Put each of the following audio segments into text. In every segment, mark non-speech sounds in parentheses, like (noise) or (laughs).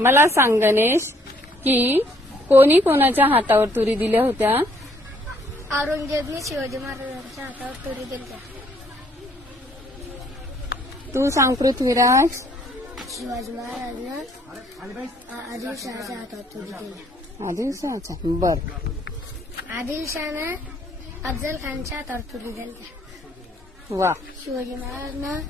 मला सांग गणेश की कोणी कोणाच्या हातावर तुरी दिल्या होत्या? औरंगजेबने शिवाजी महाराजांच्या हातावर तुरी दिल्या. तू सांग पृथ्वीराज. शिवाजी महाराजांना आदिलशहाच्या हातावर तुरी दिल्या. आदिलशाहचा बर. आदिलशहानं अफजल खानच्या हातावर तुरी दिल्या. वा. शिवाजी महाराजांना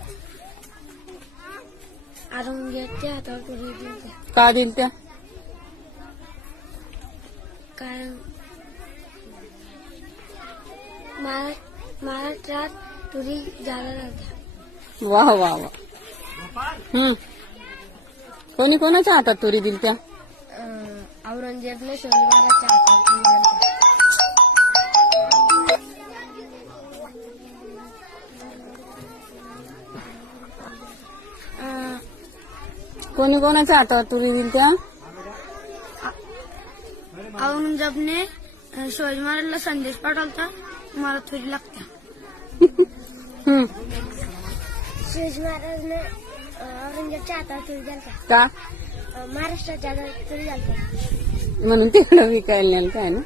औरंगजेबच्या हातावर तुरी दिल्या का दिल त्या? कारण महारा- महाराष्ट्रात तुरी झाला नव्हत्या वा वा वा. हम्म. कोणी कोणाच्या हातात तुरी दिल त्या? औरंगजेबने शिवाजी महाराजच्या हातावर तुरी दिल्या कोणी कोणाच्या हातावर तुरी दिल त्या? औरंगजेबने शिवाजी महाराजला संदेश पाठवला मला तुरी लागत्या. हम्म. शिवाजी महाराजने औरंगजेबच्या हातावर तुरी दिल्या का? महाराष्ट्राच्या हातावर तुरी दिल्या म्हणून तिकडं विकायला नेलं काय ना?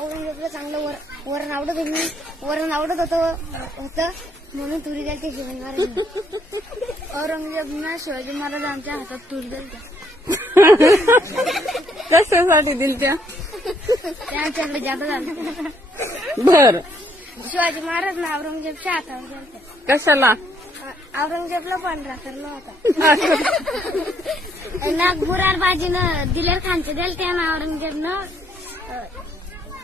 औरंगजेबला चांगलं वर वरण आवडत होतं वरण आवडत होतं होतं म्हणून तुरी द्याल ते (laughs) शिवाजी महाराज औरंगजेबनं शिवाजी महाराजांच्या हातात तुरी द्याल कशासाठी दिल त्या त्यांच्याकडे जादा झालं. बर. शिवाजी महाराजनं औरंगजेबच्या हातावर द्याल कशाला? औरंगजेबला पांढरा करला होता. नागपुरार बाजीनं दिलेर खानचे द्याल त्या ना औरंगजेबनं